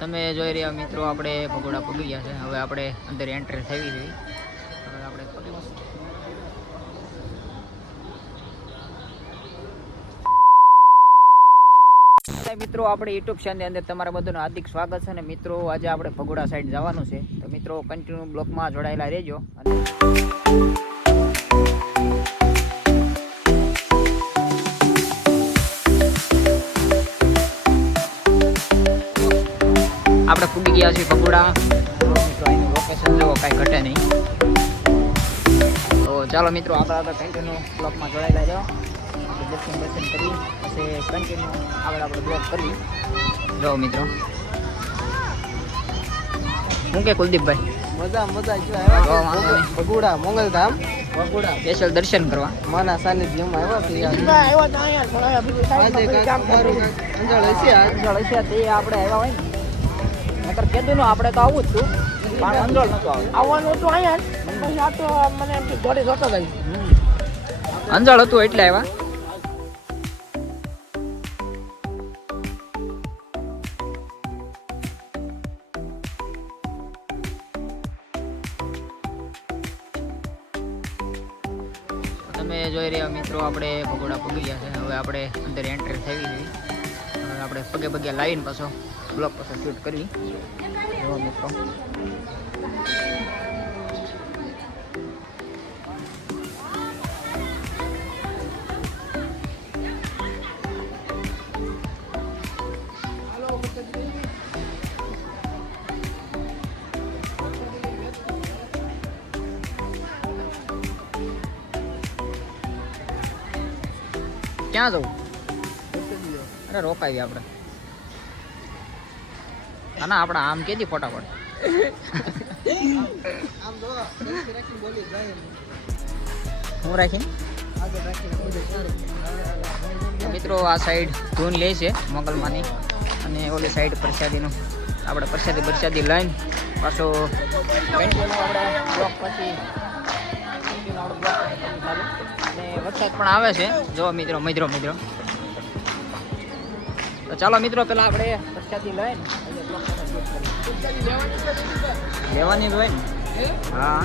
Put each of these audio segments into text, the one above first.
તમે જોઈ રહ્યા મિત્રો આપણે ભગોડા પગી ગયા છે. હવે આપણે અંદર એન્ટર થવી જોઈએ. હવે આપણે મિત્રો આપણે યુટ્યુબ ચેનલની અંદર તમારા બધાનું હાર્દિક સ્વાગત છે. અને મિત્રો આજે આપણે ભગોડા સાઈડ જવાનું છે. તો મિત્રો કન્ટિન્યુ બ્લોકમાં જોડાયેલા રહેજો. આપણે ફૂટી ગયા છીએ ભગોડા. મિત્રો અહીંનું લોકેશન જો કાંઈ ઘટે નહીં. તો ચાલો મિત્રો આપણે કન્ટિન્યુ બ્લોકમાં જોડાયેલા રહ્યો. દર્શન કરી પછી કન્ટિન્યુ આપણે બ્લોક કરી. જો મિત્રો શું કે કુલદીપભાઈ મજા ભગોડા મોગલધામ ભગોડા સ્પેશિયલ દર્શન કરવા માના સાનિધ્યમાં અંજળ હશે તે આપણે આવ્યા હોય ને નકર કીધું આપણે તો આવું જ છું પણ અંજળ નતો આવવાનું હતું અહીંયા તો મને દોડી જોતો ગઈ અંજળ હતું એટલે આવ્યા. તમે જોઈ રહ્યા મિત્રો આપણે ભગોડા પગી ગયા છે. હવે આપણે અંદર એન્ટર થવી જોઈએ. હવે આપણે પગે પગે લાવીને પાછો બ્લોક પાછો શૂટ કરી. જો મિત્રો ક્યાં જવું? અરે રોકાવી આપણે. ના આપણે આમ કેદી ફોટા પડે. હું રાખીને મિત્રો આ સાઈડ ધૂન લે છે મોગલમાંની અને ઓલી સાઈડ પ્રસાદીનું આપણે પ્રસાદી લઈને પાછો આપણે બ્લોક પછી અને વરસાદ પણ આવે છે. જો મિત્રો તો ચાલો મિત્રો પેલા આપણે પ્રસાદી લઈને લેવાની જ હોય ને. હા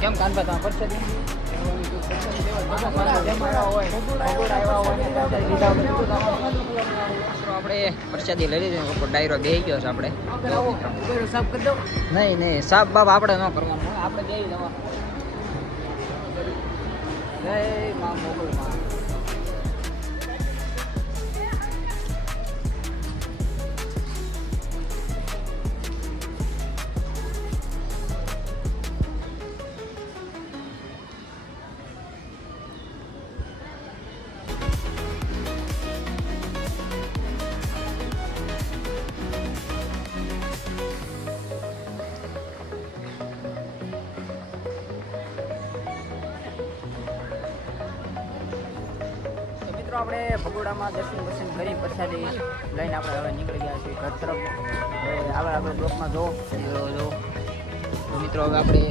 કેમ કાનભાઈ તમે પ્રસાદી આપણે પ્રસાદી લઈ લીધી. ડાયરો બેસી ગયો છે આપણે. નહીં સાફ બાપ આપણે ન કરવાનું, આપણે બેસી જવાનું. જય મા મોગલમાં. આપણે ભગોડામાં દર્શન કરી પ્રસાદી લઈને આપણે હવે નીકળી ગયા છીએ ઘર તરફ. હવે આપણે બ્લોકમાં જો મિત્રો હવે આપણે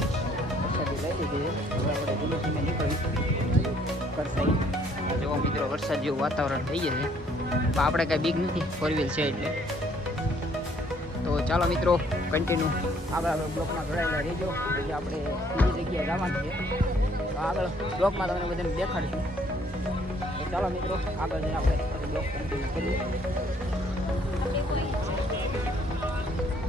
પ્રસાદી લઈ લીધી છે. હવે આપણે ધીમે ધીમે નીકળી ઘર સાઈડ. જો મિત્રો વરસાદ જેવું વાતાવરણ થઈ ગયું છે પણ આપણે કાંઈ બીક નથી, 4 વ્હીલ છે એટલે. તો ચાલો મિત્રો કન્ટિન્યુ આપણે બ્લોકમાં જોડાયેલા રહીજો. પછી આપણે બીજી જગ્યાએ જવાનું છે તો આગળ બ્લોકમાં તમને બધાને દેખાડશું. ચાલો મિત્રો આગળ જઈને આપણે બ્લોગ કન્ટિન્યુ કરીએ.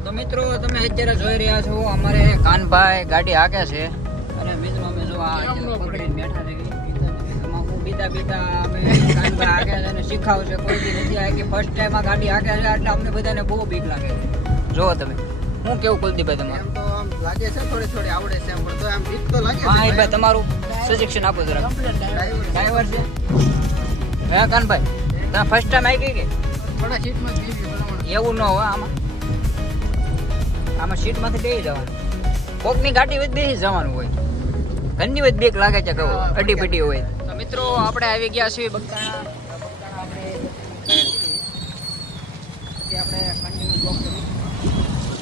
તો મિત્રો તમે અત્યારે જોઈ રહ્યા છો અમારે કાનભાઈ ગાડી હાકે છે અને મિત્રો અમે જો આ પકડીને બેઠા છે. બીતા અમે કાનભાઈ હાકે છે અને શીખાવશે. કોઈ દી નથી હાકી, ફર્સ્ટ ટાઈમ આ ગાડી હાકે છે એટલે અમને બધાને બહુ બીક લાગે છે. જો તમે હું કેવું કુલદીપભાઈ તમારું? તો આમ લાગે છે થોડી આવડે છે પણ તો આમ બીક તો લાગે. હા ભાઈ તમારું સજેશન આપો જરા. ડ્રાઈવર છે હા કાનભાઈ, તમે ફર્સ્ટ ટાઈમ આવી ગઈ કે થોડા સીટમાં એવું ન હોય? આમાં સીટમાંથી બેસી જવાનું. કોકની ગાડી વચ્ચે બેસી જવાનું હોય. ઘરની વચ્ચે બેક લાગે છે કહો અડી પડી હોય. તો મિત્રો આપણે આવી ગયા છીએ બગદાણા. આપણે કન્ટિન્યુ બ્લોક કરી.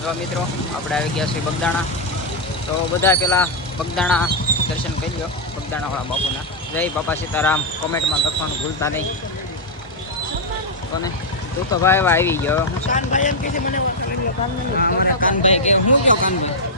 જો મિત્રો આપણે આવી ગયા છીએ બગદાણા. તો બધા પેલા બગદાણા દર્શન કરી લો બગદાણાવાળા બાપુના. જય બાપા સીતારામ કોમેન્ટમાં લખવાનું ભૂલતા નહીં. અને તું તો ભાઈ હવે આવી ગયો. કાનભાઈ એમ કે છે મને કાનભાઈ હા, અમારે કાનભાઈ કે હું કયો કાનભાઈ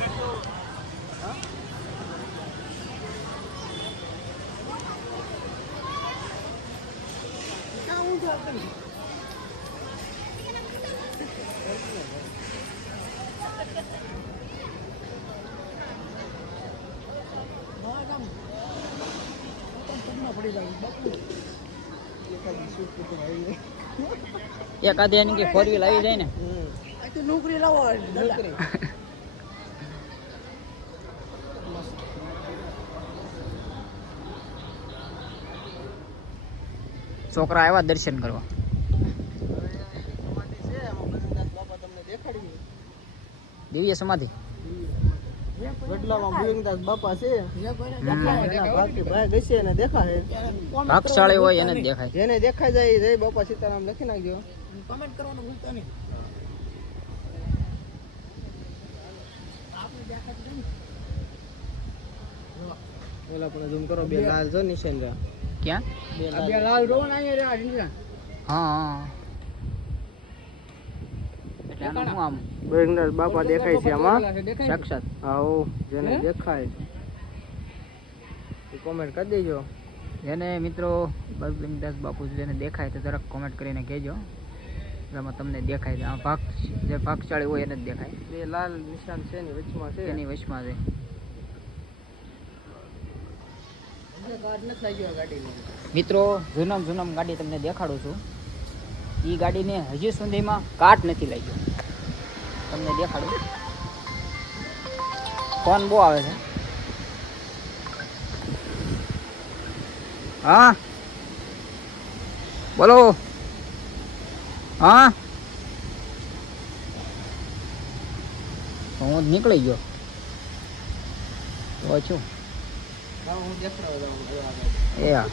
એકાદ એની કે 4 વ્હીલ આવી જાય ને. નોકરી લાવો છોકરા આવ્યા દર્શન કરવા. દિવ્ય સમાધિ વડલામાં ભુવનદાસ બાપા છે ભાઈ ગશે ને દેખાય ભાગશાળી હોય એને જ દેખાય. જેને દેખાય જાય જય બાપા સીતારામ લખી નાખજો. કમેન્ટ કરવાનું ભૂલતા નહીં. ઓલા પણ ઝૂમ કરો બે લાલ જો નિશાન રે. ક્યાં? બે લાલ રો ને અહીંયા રે નિશાન. હા એટલે આનું શું આમ ભુવનદાસ બાપા દેખાય છે આમાં સાક્ષાત. આવો જેને દેખાય એ કોમેન્ટ કરી દેજો. જેને મિત્રો બજરંગદાસ બાપુ જેને દેખાય તો જરાક કોમેન્ટ કરીને કહેજો. એમાં તમને દેખાય છે આ જે ભાગશાળી હોય એને જ દેખાય. બે લાલ નિશાન છે ને વચમાં છે એની વચમાં છે. મિત્રો જૂનામ ગાડી તમને દેખાડું છું. એ ગાડીને હજી સુધીમાં કાટ નથી લાગ્યો. તમને દેખાડું. ફોન બહુ આવે છે. હા બોલો. હા હું નીકળી ગયો તો છું. હું દેખાડો એ હા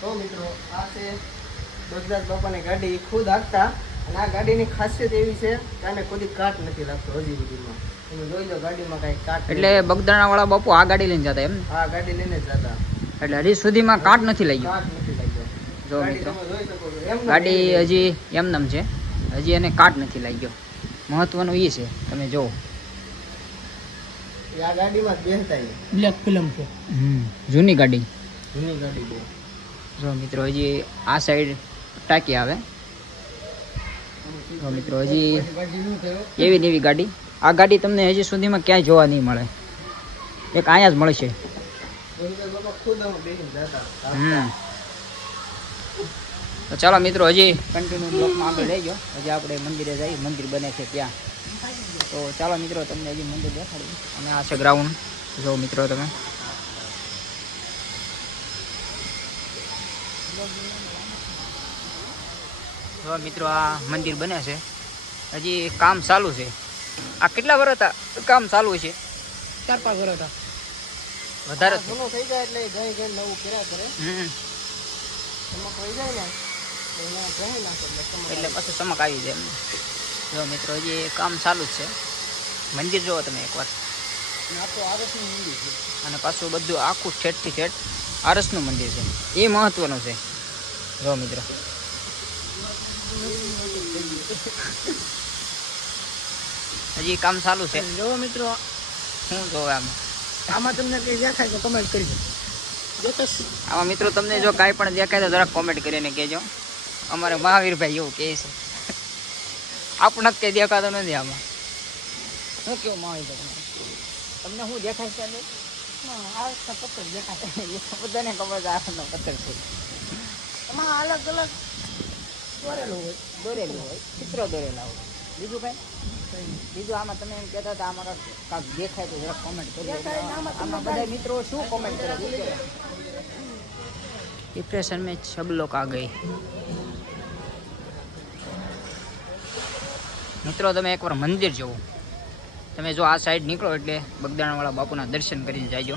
તો મિત્રો આ છે બજરંગ બાપાની ગાડી ખુદ હાંકતા. અને આ ગાડીની ખાસિયત એવી છે કે આને કોઈ કાટ નથી લાગતો હજી સુધીમાં. તમે જોઈ લો ગાડીમાં કઈ કાટ એટલે બગદાણા વાળા બાપુ આ ગાડી લઈને જતા એમ. આ ગાડી લઈને જ જતા. એટલે હજી સુધીમાં કાટ નથી લાગ્યો. કાટ નથી લાગ્યો. જો ગાડી મિત્રો તમે જોઈ શકો છો. એમ ગાડી હજી એમનેમ છે. હજી એને કાટ નથી લાગ્યો. મહત્વનું એ છે તમે જુઓ. આ ગાડીમાં જ બેસતા બ્લેક ફિલ્મ છે. જૂની ગાડી. જૂની ગાડી બહુ. જો મિત્રો હજી આ સાઈડ ટાંકી આવે. જો મિત્રો હજી એવી ને એવી ગાડી. આ ગાડી તમને હજી સુધીમાં ક્યાંય જોવા નહીં મળે. એક અહીંયા જ મળશે. બજરંગ બાપા ખુદ આમાં બેસીને જતા. તો ચાલો મિત્રો હજી કન્ટિન્યુ બ્લોકમાં આગળ રહેજો. હજી આપણે મંદિરે જઈએ. મંદિર બને છે ત્યાં. તો ચાલો મિત્રો તમને હજી મંદિર દેખાડું. અને આ છે ગ્રાઉન્ડ. જો મિત્રો તમે જો મિત્રો આ મંદિર બને છે. હજી કામ ચાલુ છે. આ કેટલા વર્ષ કામ ચાલુ છે? 4-5 વર્ષ હતા. વધારે છે. જૂનું થઈ જાય એટલે જઈ જઈ નવું કર્યા કરે. ચમક વહી જાય ને તો એને કહી નાખે એટલે ચમક એટલે પાછું ચમક આવી જાય એમને. જો મિત્રો હજી કામ ચાલુ જ છે. મંદિર જુઓ તમે એકવાર. અને આ તો આરસનું મંદિર છે. અને પાછું બધું આખું ઠેઠથી ઠેઠ આરસનું મંદિર છે. એ મહત્વનું છે. જો મિત્રો હજી કામ ચાલુ છે. જો મિત્રો શું જોવે આમાં તમને કઈ દેખાય તો કમેન્ટ કરજો. આમાં મિત્રો તમને જો કાંઈ પણ દેખાય તો જરાક કોમેન્ટ કરીને કહેજો. અમારે મહાવીરભાઈ એવું કહે છે. આપણને જ કંઈ દેખાતો નથી આમાં. શું કેવું મહાવીરભાઈ તમને શું દેખાય છે? પથ્થર દેખાય. બધાને ખબર છે આનો પથ્થર છે. એમાં અલગ અલગ દોરેલું હોય. દોરેલું હોય. ચિત્રો દોરેલા હોય. બીજું કાંઈ? બીજું આમાં તમે એમ કહેતા હતા આમાં કાંઈક દેખાય તો જરાક કોમેન્ટ કરજો. આમાં બધા મિત્રો શું કોમેન્ટ કરે? डिप्रेशन में सब लोग आ गए. મિત્રો તમે એકવાર મંદિર જુઓ. તમે જો આ સાઈડ નીકળો એટલે બગદાણાવાળા બાપુના દર્શન કરીને જાયજો.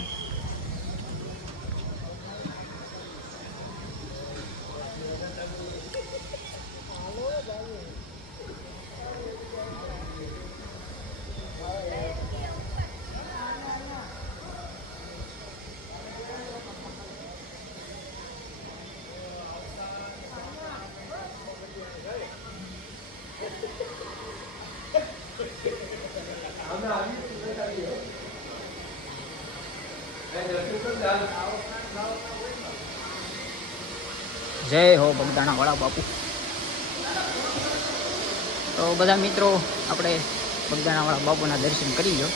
જય હો બગદાણા વાળા બાપુ. તો બધા મિત્રો આપણે બગદાણા વાળા બાપુના દર્શન કરી લો.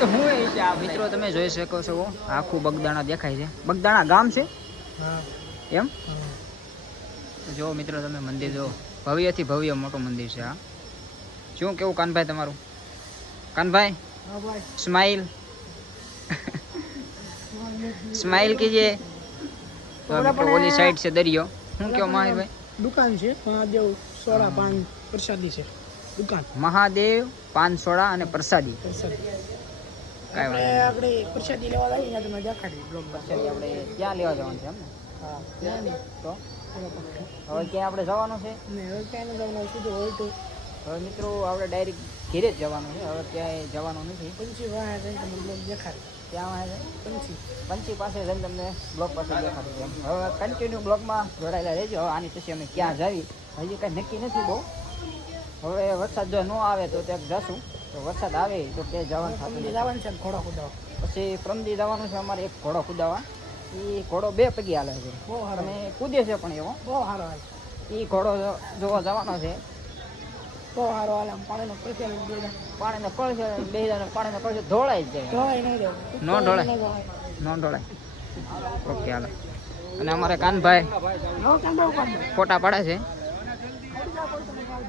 તો હું એ છે આ મિત્રો તમે જોઈ શકો છો આખું બગદાણા દેખાય છે. બગદાણા ગામ છે હા એમ. જો મિત્રો તમે મંદિર જો ભવ્યથી ભવ્ય મોટું મંદિર છે. આ શું કેવું કાનભાઈ તમારું? કાનભાઈ હા ભાઈ સ્માઈલ સ્માઈલ કીજીએ. તો મિત્રો ઓલી સાઈડ છે દરિયો. શું કેવો માહિરભાઈ? દુકાન છે મહાદેવ સોડા પાન પ્રસાદી છે દુકાન. મહાદેવ પાન સોડા અને પ્રસાદી. પ્રસાદી કાંઈ વાંધો આપણે પ્રસાદી લેવા લાવી ત્યાં તમે દેખાડી બ્લોગ પ્રસાદી આપણે ત્યાં લેવા જવાનું છે એમ ને? હા ત્યાં નહીં તો હવે ક્યાં આપણે જવાનું છે? ને હવે ક્યાંય ન જવાનું સીધું હોય તો હવે મિત્રો આપણે ડાયરેક્ટ ઘેરે જ જવાનું છે. હવે ક્યાંય જવાનું નથી. પંચી વાળા જઈને તમે બ્લોગ દેખાડી ત્યાં આવે પંચી પંચી પાસે જઈને તમને બ્લોગ પાસે દેખાડું એમ. હવે કન્ટિન્યુ બ્લોગમાં જોડાયેલા રહેજો. હવે આની પછી અમે ક્યાં જાવી હજી કાંઈ નક્કી નથી બહુ. હવે વરસાદ જો ન આવે તો ત્યાં જશું. તો વરસાદ આવે તો ત્યાં જવાનું થતું નથી. જવાનું છે ઘોડો કુદાવ પછી પ્રમદી જવાનું છે અમારે એક ઘોડો કુદાવા. એ ઘોડો 2 પગી હાલે છે બહુ સારો અને કૂદે છે પણ એવો. બહુ સારો હાલ એ ઘોડો જોવા જવાનો છે. બહુ સારો હાલ આમ પાણીનો પ્રત્યેક પાણીનો કળ છે બે પાણીનો કળ છે ધોળાઈ જ જાય. ધોવાય નહીં દેવું ન ઢોળાય ન ઢોળાય. ઓકે હાલો. અને અમારે કાનભાઈ ફોટા પાડે છે.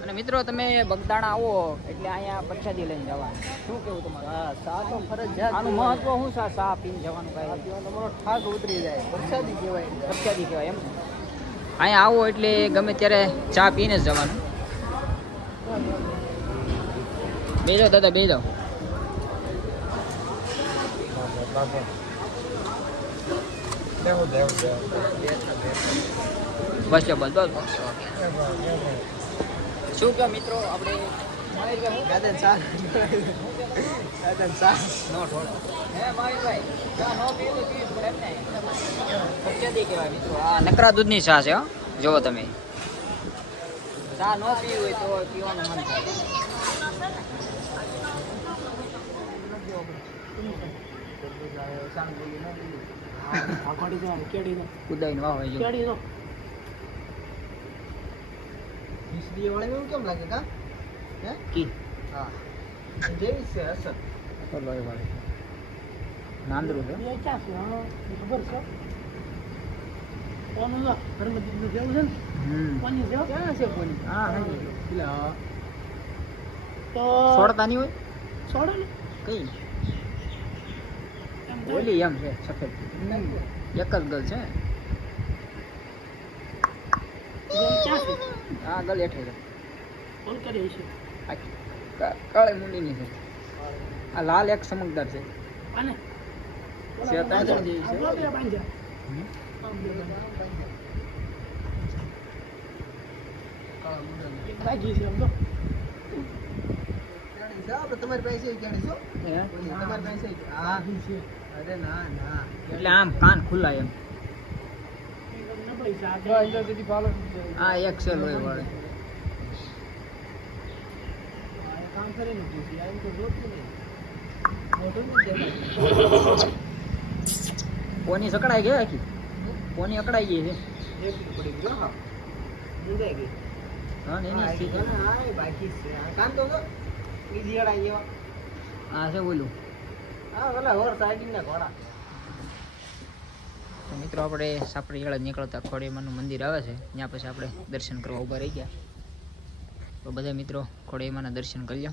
અને મિત્રો તમે બગદાણા આવો એટલે અહીંયા પ્રસાદી લઈને જવાનું. શું કેવું તમારું? હા સા તો ફરજિયાત. આનું મહત્વ શું છે? સા પીને જવાનું કાંઈ તમારો ઠાક ઉતરી જાય. પ્રસાદી કહેવાય. પ્રસાદી કહેવાય એમ. અહીંયા આવો એટલે ગમે ત્યારે ચા પીને જ જવાનું. બેસો દાદા બેસો. બસ બસ બસ. શું કહો મિત્રો આપણે દાદા ચા દાદા ચા નો ઢોળે. હે માવીભાઈ ચા નો પીવું પીવું પડે એમ ને. પ્રસાદી કહેવાય મિત્રો. આ નકરા દૂધની ચા છે હો. જુઓ તમે ચા નો પીવું હોય તો પીવાનું મન થાય. કુદાઈને વાહ હોય જો. મિશ્રી વાળાને કેમ લાગે કા? હે કી હા જેવી છે અસર. ચલો એ વાળે નાંદરું છે. ખબર છે કોનું ધર્મદીનું જેવું છે ને કોની જેવું ક્યાં છે કોની? હા હા પેલા તો છોડતા નહીં હોય છોડો ને કઈ એમ ઓલી એમ છે સફેદ એક જ ગલ છે. ક્યાં છે આ ગલ હેઠે છે. કોલ કરી છે આ કાળી મુંડીની છે. આ લાલ એક ચમકદાર છે. આને છે તાજર જેવી છે. ભાગી છે આમ તો આપણે તમારી પાસે ક્યારે છો? હે? તમારી પાસે હા છે અરે ના ના એટલે આમ કાન ખુલ્લા એમ. નબળી છે આ એક છે લોહી વાળી. કામ કરીને પૂછી આમ તો જોતું નહીં કોની સકડાઈ ગઈ આખી. કોની અકડાઈ ગઈ છે. એક પડી ગયો હા મુંજાઈ ગઈ. હા ને એની સ્થિતિ. હા એ બાકી છે આ કાન તો જો બીજી અડા ગયો. આ છે ઓલું. હા ઓલા હોર સાઈડ ના ઘોડા. તો મિત્રો આપણે સાપડી યાળા નીકળતા ખોડિયામાનું મંદિર આવે છે ત્યાં પછી આપણે દર્શન કરવા ઊભા રહી ગયા. તો બધા મિત્રો ખોડિયામાના દર્શન કરી લો.